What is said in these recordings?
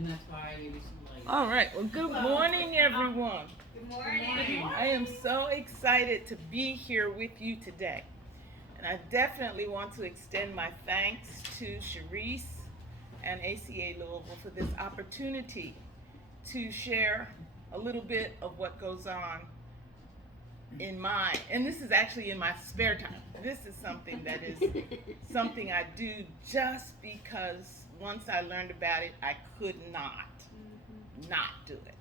And that's why I gave you some light. All right. Well, good morning, everyone. Good morning. I am so excited to be here with you today. And I definitely want to extend my thanks to Sharice and ACA Louisville for this opportunity to share a little bit of what goes on in my, and this is actually in my spare time. This is something that is something I do just because once I learned about it, I could not do it.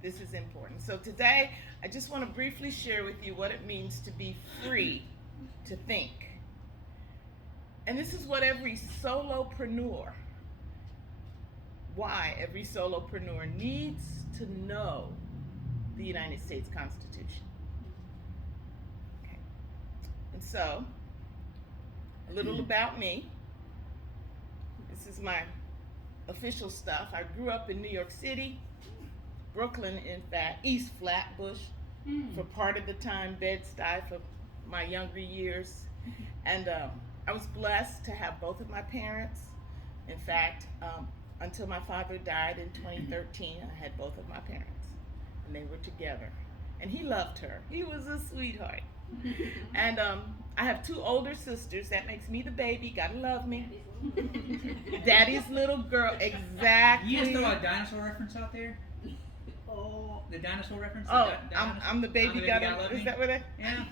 This is important. So today, I just want to briefly share with you what it means to be free to think. And this is what every solopreneur needs to know the United States Constitution. Okay. And so, a little about me. This is my official stuff. I grew up in New York City, Brooklyn, in fact, East Flatbush, for part of the time, Bed-Stuy for my younger years. And I was blessed to have both of my parents. In fact, until my father died in 2013, I had both of my parents, and they were together. And he loved her. He was a sweetheart. And I have two older sisters. That makes me the baby. Gotta love me. Daddy's little girl. Exactly. You just throw a dinosaur reference out there? Oh, the dinosaur reference? Oh, I'm the baby. Gotta love me. Is that what it? Yeah.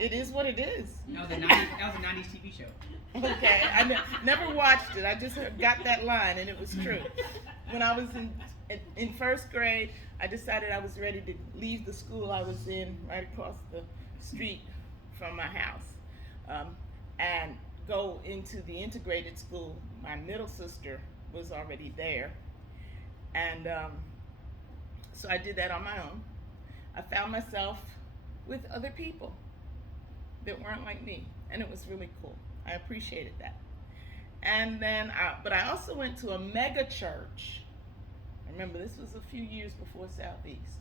It is what it is. That was a 90s TV show. Okay, I never watched it. I just got that line, and it was true. When I was in first grade, I decided I was ready to leave the school I was in right across the street from my house and go into the integrated school. My middle sister was already there, and so I did that on my own. I found myself with other people that weren't like me, and it was really cool. I appreciated that. And then, but I also went to a mega church. Remember, this was a few years before Southeast,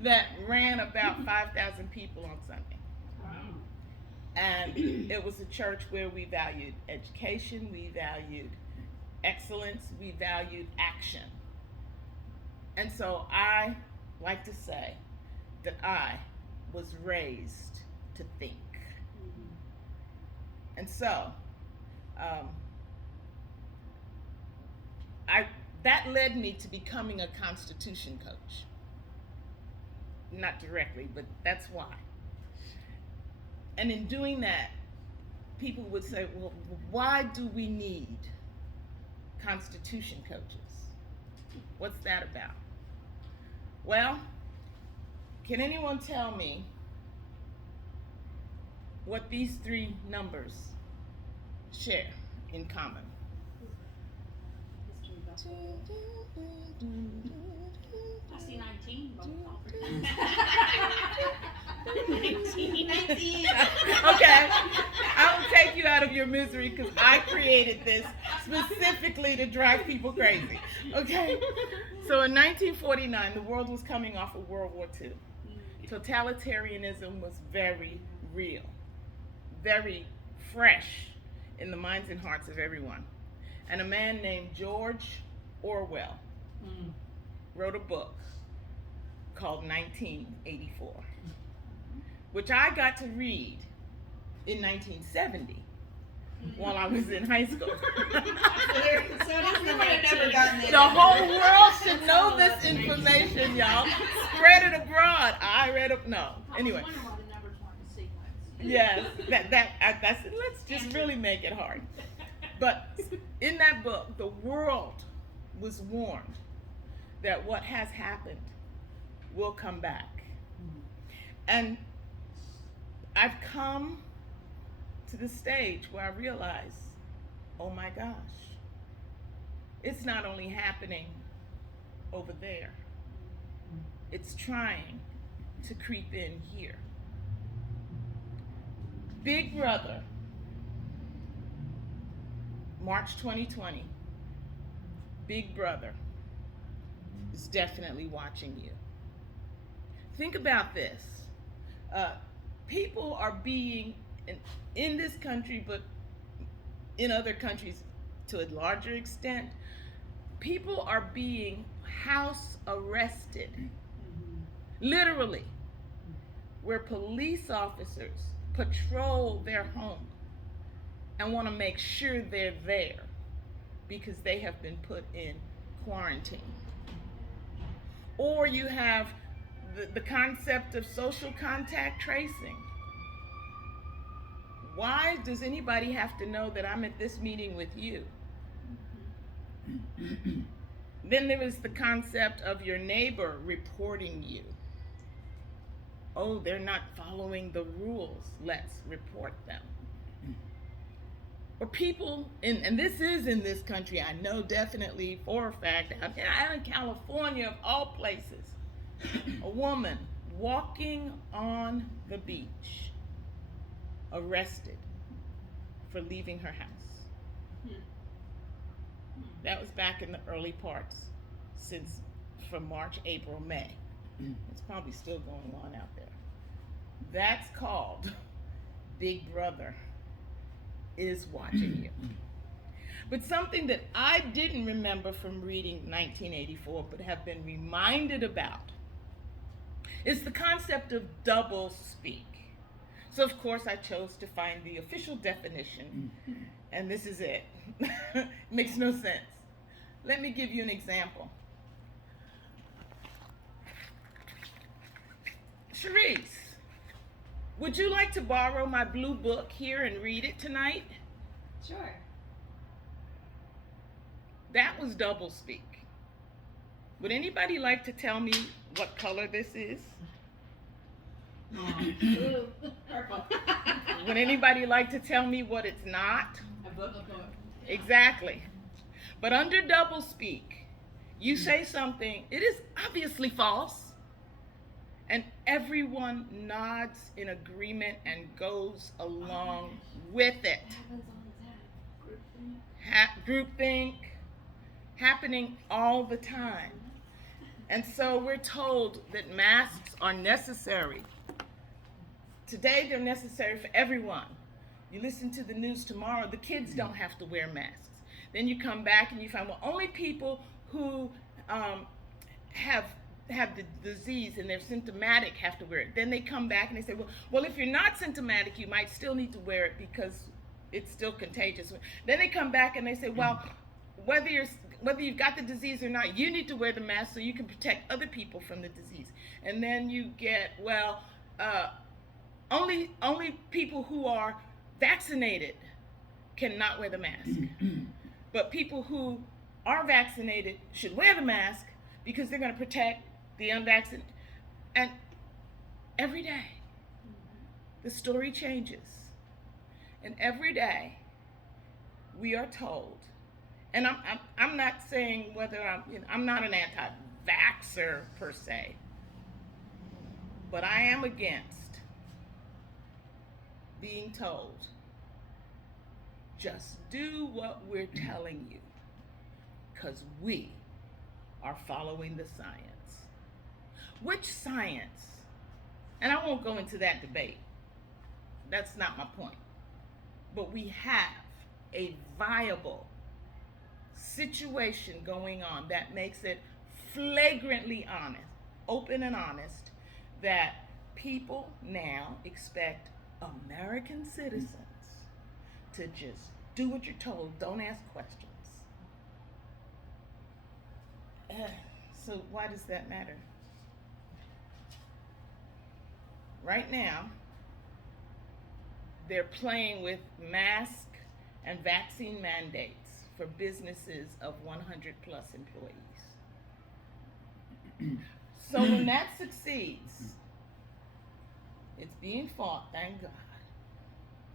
that ran about 5,000 people on Sunday. Wow. And it was a church where we valued education, we valued excellence, we valued action. And so I like to say that I was raised to think. And so, that led me to becoming a Constitution coach. Not directly, but that's why. And in doing that, people would say, well, why do we need Constitution coaches? What's that about? Well, can anyone tell me what these three numbers share in common? I see 19. Okay, I will take you out of your misery because I created this specifically to drive people crazy. Okay, so in 1949, the world was coming off of World War II. Totalitarianism was very real, very fresh in the minds and hearts of everyone. And a man named George Orwell wrote a book called 1984, which I got to read in 1970 while I was in high school. The whole world should know this information, y'all. Spread it abroad. I read it. No. Anyway. Yes, that's it. Let's just really make it hard. But in that book, the world was warned that what has happened will come back. And I've come to the stage where I realize, oh my gosh, it's not only happening over there, it's trying to creep in here. Big Brother, March 2020, Big Brother is definitely watching you. Think about this. People are being, in this country, but in other countries, to a larger extent, people are being house arrested, literally, where police officers patrol their home and want to make sure they're there because they have been put in quarantine. Or you have the concept of social contact tracing. Why does anybody have to know that I'm at this meeting with you? Then there is the concept of your neighbor reporting you. Oh, they're not following the rules. Let's report them. Or people, and this is in this country, I know definitely for a fact, out in California of all places, a woman walking on the beach, arrested for leaving her house. That was back in the early parts, from March, April, May. It's probably still going on out there. That's called Big Brother is watching you. But something that I didn't remember from reading 1984, but have been reminded about, is the concept of double speak. So of course I chose to find the official definition, and this is it. Makes no sense. Let me give you an example. Cherise, would you like to borrow my blue book here and read it tonight? Sure. That was double speak. Would anybody like to tell me what color this is? Blue. Purple. Would anybody like to tell me what it's not? A book. Exactly. But under double speak, you say something, it is obviously false, and everyone nods in agreement and goes along with it. Happens all the time. Groupthink happening all the time. And so we're told that masks are necessary. Today they're necessary for everyone. You listen to the news tomorrow, the kids don't have to wear masks. Then you come back and you find, well, only people who have the disease and they're symptomatic have to wear it. Then they come back and they say, well, if you're not symptomatic, you might still need to wear it because it's still contagious. Then they come back and they say, well, whether you've got the disease or not, you need to wear the mask so you can protect other people from the disease. And then you get, only people who are vaccinated cannot wear the mask. But people who are vaccinated should wear the mask because they're going to protect the unvaccinated. And every day, the story changes. And every day, we are told, and I'm not saying whether I'm not an anti-vaxxer per se, but I am against being told, just do what we're telling you, because we are following the science. Which science? And I won't go into that debate. That's not my point. But we have a viable situation going on that makes it flagrantly honest, open and honest, that people now expect American citizens to just do what you're told, don't ask questions. So why does that matter? Right now, they're playing with mask and vaccine mandates for businesses of 100 plus employees. So when that succeeds, it's being fought, thank God.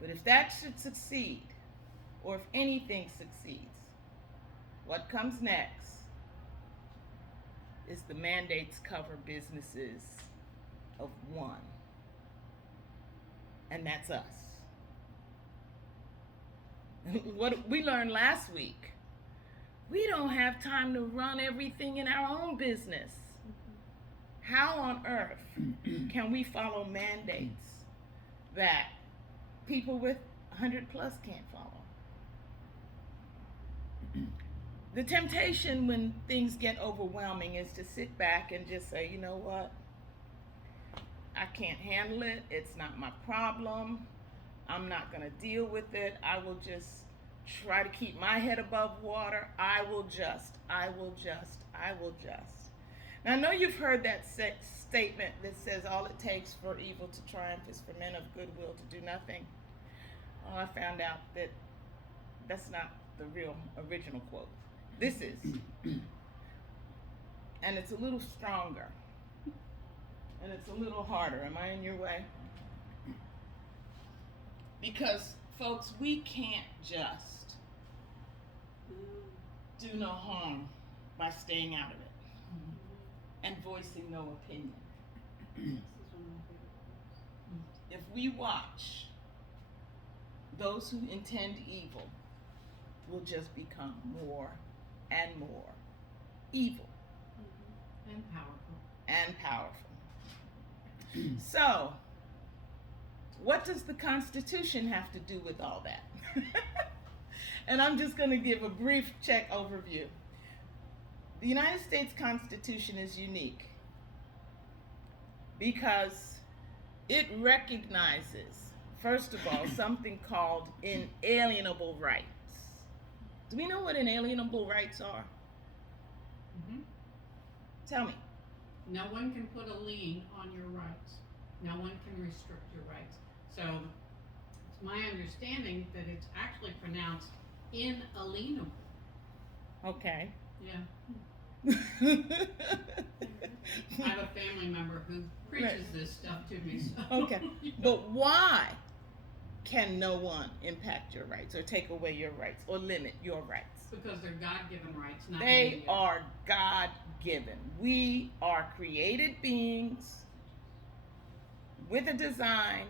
But if that should succeed, or if anything succeeds, what comes next is the mandates cover businesses of one. And that's us. What we learned last week, we don't have time to run everything in our own business. How on earth can we follow mandates that people with 100 plus can't follow? The temptation when things get overwhelming is to sit back and just say, you know what? I can't handle it. It's not my problem. I'm not going to deal with it. I will just try to keep my head above water. I will just. Now, I know you've heard that statement that says all it takes for evil to triumph is for men of goodwill to do nothing. Well, I found out that that's not the real original quote. This is. And it's a little stronger. And it's a little harder. Am I in your way? Because, folks, we can't just do no harm by staying out of it and voicing no opinion. If we watch, those who intend evil will just become more and more evil. And powerful. So, what does the Constitution have to do with all that? And I'm just going to give a brief check overview. The United States Constitution is unique because it recognizes, first of all, something called inalienable rights. Do we know what inalienable rights are? Mm-hmm. Tell me. No one can put a lien on your rights. No one can restrict your rights. So it's my understanding that it's actually pronounced inalienable. Okay. Yeah. I have a family member who preaches this stuff to me. So. Okay. But why can no one impact your rights or take away your rights or limit your rights? Because they're God-given rights, not They media. are God-given. We are created beings with a design,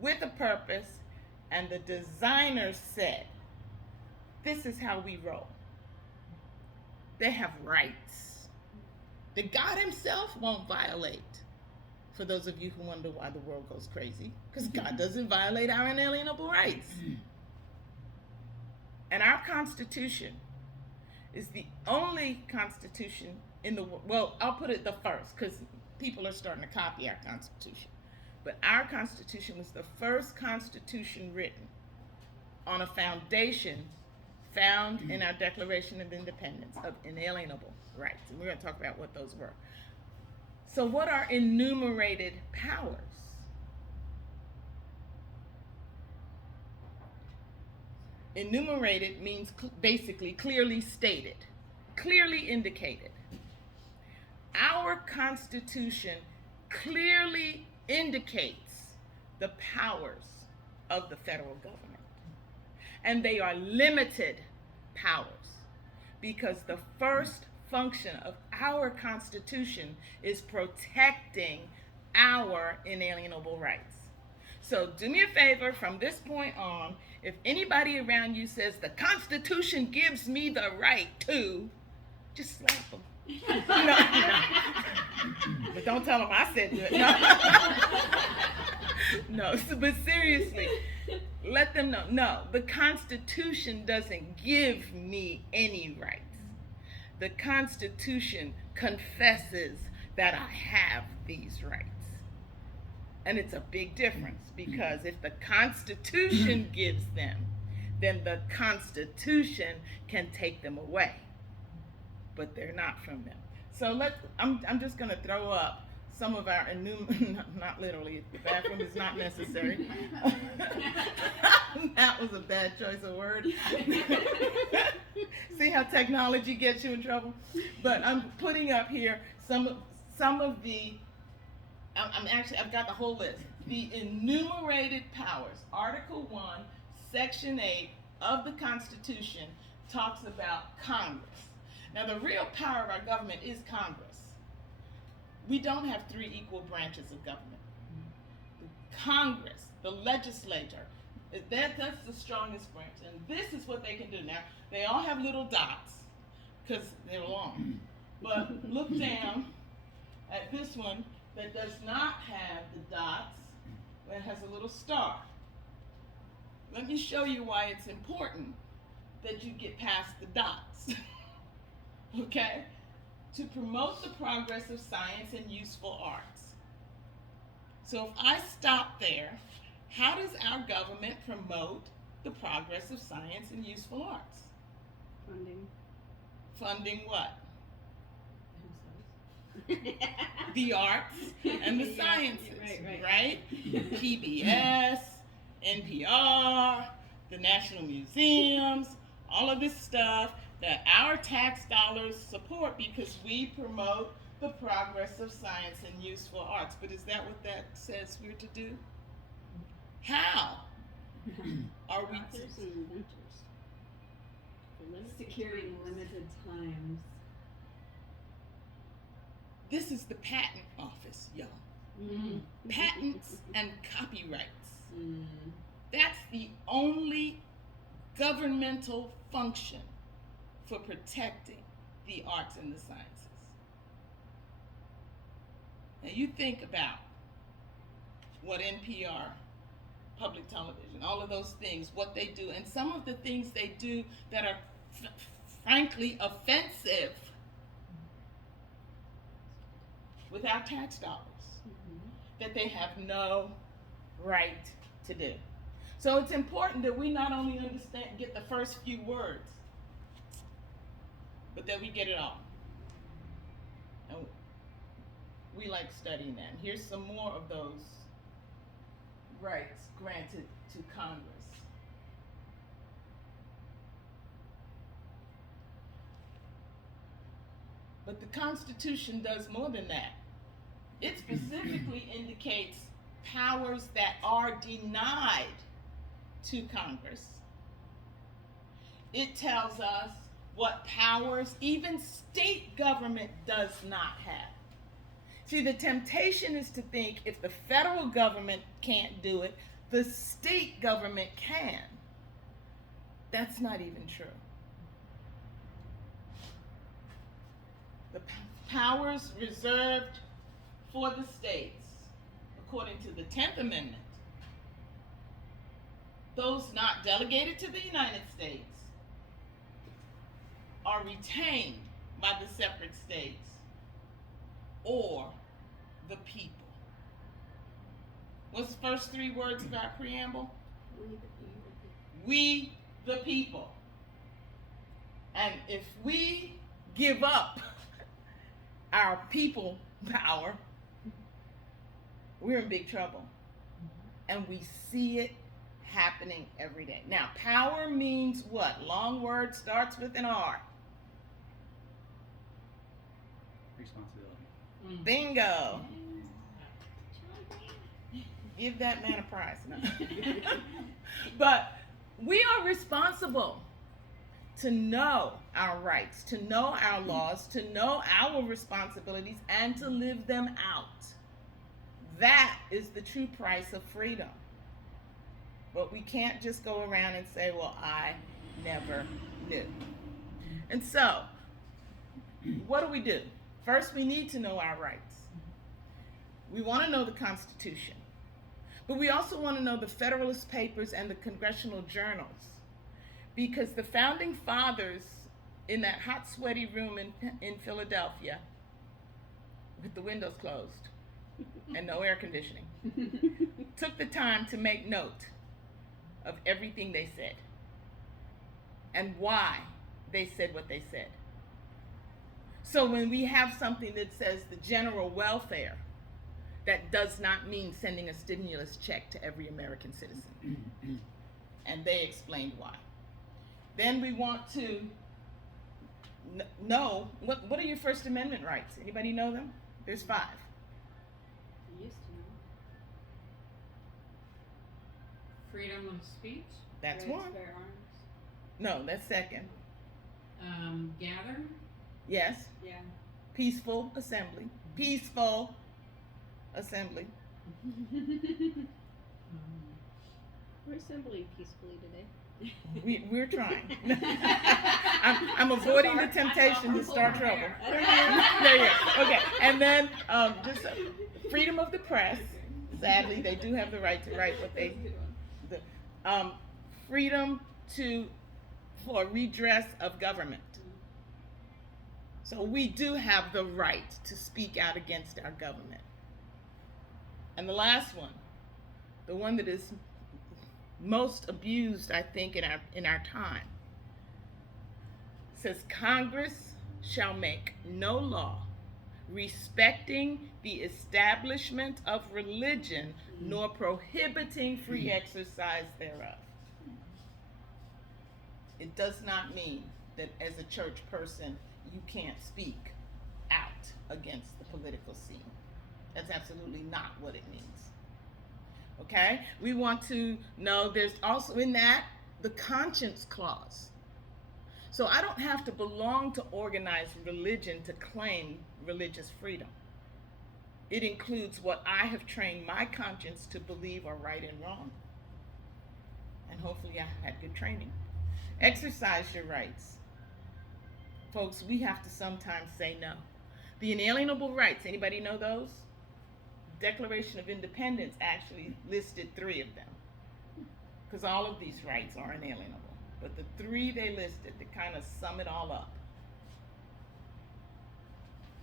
with a purpose, and the designer said, this is how we roll. They have rights that God himself won't violate. For those of you who wonder why the world goes crazy, because God doesn't violate our inalienable rights. And our Constitution is the only Constitution in the world. Well, I'll put it the first, because people are starting to copy our Constitution. But our Constitution was the first Constitution written on a foundation found in our Declaration of Independence of inalienable rights. And we're going to talk about what those were. So what are enumerated powers? Enumerated means basically clearly stated, clearly indicated. Our Constitution clearly indicates the powers of the federal government. And they are limited powers because the first function of our Constitution is protecting our inalienable rights. So do me a favor, from this point on, if anybody around you says the Constitution gives me the right to, just slap them. No. But don't tell them I said it. No. No, but seriously, let them know. No, the Constitution doesn't give me any rights. The Constitution confesses that I have these rights. And it's a big difference, because if the Constitution gives them, then the Constitution can take them away. But they're not from them. So I'm just going to throw up some of our not literally, the bathroom is not necessary. That was a bad choice of word. See how technology gets you in trouble? But I'm putting up here some of the, I've got the whole list. The enumerated powers. Article 1, Section 8 of the Constitution talks about Congress. Now, the real power of our government is Congress. We don't have 3 equal branches of government. The Congress, the legislature, that's the strongest branch. And this is what they can do. Now, they all have little dots because they're long. But look down at this one that does not have the dots, that has a little star. Let me show you why it's important that you get past the dots. okay, to promote the progress of science and useful arts. So if I stop there, how does our government promote the progress of science and useful arts? Funding. Funding what? The arts and the Yeah, sciences, right. PBS, NPR, the national museums, all of this stuff that our tax dollars support because we promote the progress of science and useful arts. But is that what that says we're to do? How are we Authors and inventors. Securing limited times. This is the patent office, y'all. Mm. Patents and copyrights. Mm. That's the only governmental function for protecting the arts and the sciences. Now you think about what NPR, public television, all of those things, what they do, and some of the things they do that are frankly offensive with our tax dollars, that they have no right to do. So it's important that we not only get the first few words, but that we get it all. And we like studying that. And here's some more of those rights granted to Congress. But the Constitution does more than that. It specifically indicates powers that are denied to Congress. It tells us what powers even state government does not have. See, the temptation is to think if the federal government can't do it, the state government can. That's not even true. The powers reserved for the states, according to the 10th Amendment, those not delegated to the United States are retained by the separate states or the people. What's the first three words of our preamble? We the people. And if we give up our people power, we're in big trouble. And we see it happening every day. Now, power means what? Long word starts with an R. Responsibility. Bingo. Give that man a prize. No. But we are responsible to know our rights, to know our laws, to know our responsibilities, and to live them out. That is the true price of freedom. But we can't just go around and say, well, I never knew. And so, what do? First, we need to know our rights. We want to know the Constitution. But we also want to know the Federalist Papers and the congressional journals. Because the founding fathers in that hot, sweaty room in Philadelphia, with the windows closed and no air conditioning, took the time to make note of everything they said and why they said what they said. So when we have something that says the general welfare, that does not mean sending a stimulus check to every American citizen. And they explained why. Then we want to know, what are your First Amendment rights? Anybody know them? There's 5. I used to know. Freedom of speech, That's Rights, one. bear arms. No, that's second. gather, Yes, Yeah. peaceful assembly. Peaceful assembly. We're assembling peacefully today. We're trying. I'm avoiding the temptation to start trouble. There you go. Okay, and then just freedom of the press. Sadly, they do have the right to write what they. Freedom for redress of government. So we do have the right to speak out against our government. And the last one, the one that is most abused, I think, in our time, says Congress shall make no law respecting the establishment of religion nor prohibiting free exercise thereof. It does not mean that as a church person you can't speak out against the political scene. That's absolutely not what it means. Okay? We want to know there's also in that the conscience clause. So I don't have to belong to organized religion to claim religious freedom. It includes what I have trained my conscience to believe are right and wrong. And hopefully I had good training. Exercise your rights. Folks, we have to sometimes say no. The inalienable rights, anybody know those? Declaration of Independence actually listed 3 of them. Because all of these rights are inalienable. But the 3 they listed that kind of sum it all up.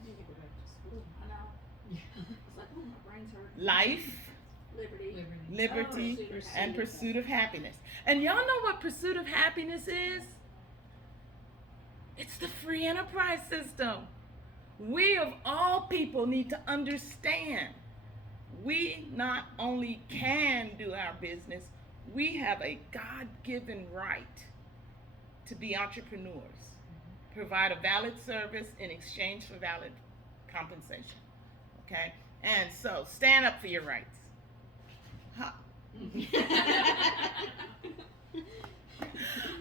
I need to go back to school. I know. It's like, oh, my brain's hurt. Life, Liberty. liberty, Pursuit of and happiness. pursuit of happiness. And y'all know what pursuit of happiness is? It's the free enterprise system. We of all people need to understand we not only can do our business, we have a God-given right to be entrepreneurs, provide a valid service in exchange for valid compensation. Okay? And so stand up for your rights.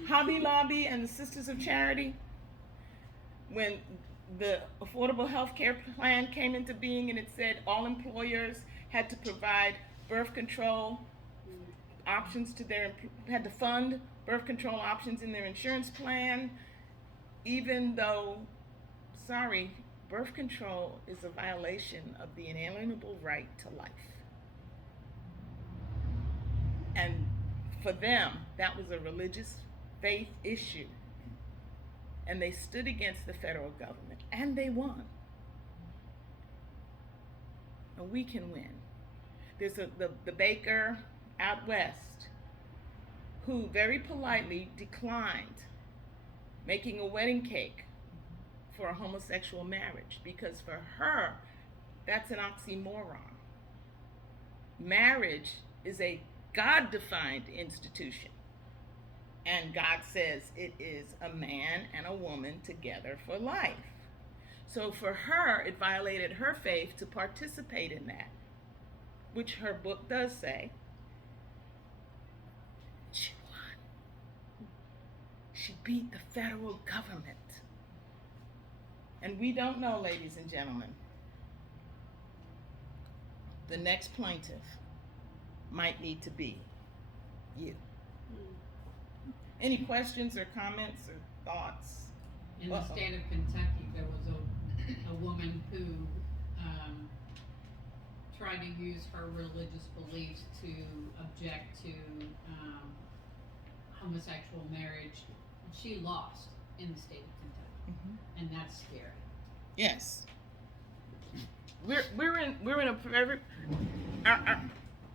Hobby Lobby and the Sisters of Charity, when the Affordable Health Care Plan came into being and it said all employers had to provide birth control options to had to fund birth control options in their insurance plan, even though, birth control is a violation of the inalienable right to life. And for them, that was a religious faith issue. And they stood against the federal government, and they won. And we can win. There's the baker out west who very politely declined making a wedding cake for a homosexual marriage because for her, that's an oxymoron. Marriage is a God-defined institution. And God says it is a man and a woman together for life. So for her, it violated her faith to participate in that, which her book does say. She won. She beat the federal government. And we don't know, ladies and gentlemen, the next plaintiff might need to be you. Any questions or comments or thoughts? In the state of Kentucky, there was a woman who tried to use her religious beliefs to object to homosexual marriage. She lost in the state of Kentucky, and that's scary. Yes. We're in a forever.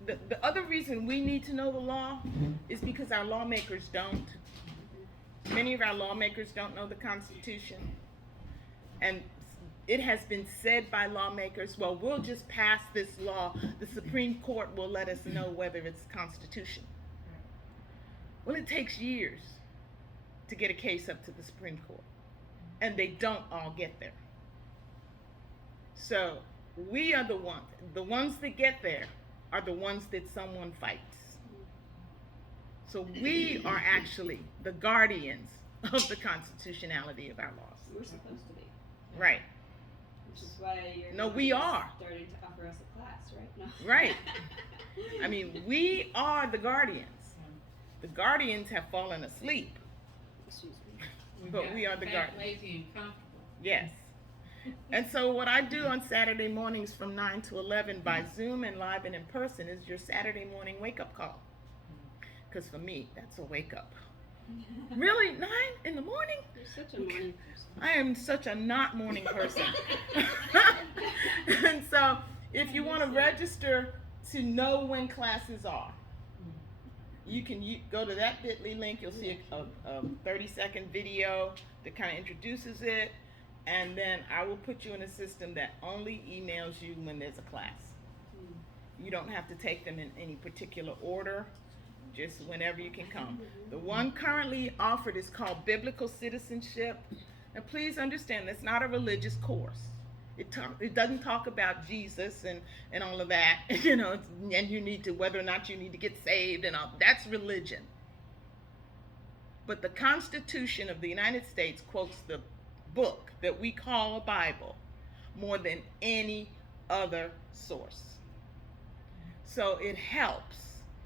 The other reason we need to know the law is because our lawmakers don't. Many of our lawmakers don't know the Constitution. And it has been said by lawmakers, well, we'll just pass this law. The Supreme Court will let us know whether it's constitutional. Well, it takes years to get a case up to the Supreme Court. And they don't all get there. So we are the ones that get there are the ones that someone fights. So we are actually the guardians of the constitutionality of our laws. We're supposed to be. Right. Which is why you're No, we are. starting to offer us a class, right? No. Right. I mean, we are the guardians. The guardians have fallen asleep. Excuse me. But we are the fat, guardians. lazy, and comfortable. Yes. And so what I do on Saturday mornings from 9 to 11 by Zoom and live and in person is your Saturday morning wake-up call. Because for me, that's a wake-up. Really? 9 in the morning? You're such a morning person. I am such a not morning person. And so, if you want to register to know when classes are, you can go to that bit.ly link. You'll see a 30-second video that kind of introduces it. And then I will put you in a system that only emails you when there's a class. You don't have to take them in any particular order, just whenever you can come. The one currently offered is called Biblical Citizenship. And please understand, that's not a religious course. It doesn't talk about Jesus and all of that, you know, and you need to, whether or not you need to get saved and all. That's religion. But the Constitution of the United States quotes the book that we call a Bible more than any other source. So it helps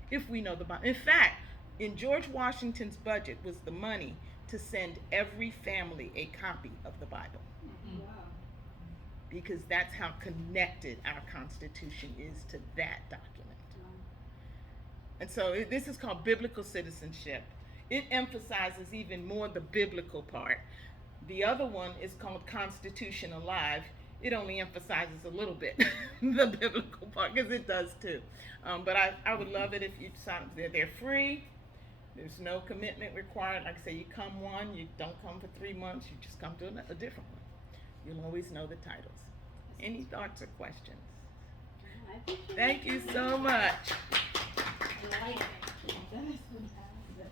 if we know the Bible. In fact, in George Washington's budget was the money to send every family a copy of the Bible. Wow. Because that's how connected our Constitution is to that document. And so this is called Biblical Citizenship. It emphasizes even more the biblical part. The other one is called Constitution Alive. It only emphasizes a little bit the biblical part, because it does too. But I would love it if you sign up. They're free. There's no commitment required. Like I say, you come one, you don't come for 3 months, you just come to a different one. You'll always know the titles. Any thoughts or questions? Thank you so much. I like it. That is fantastic.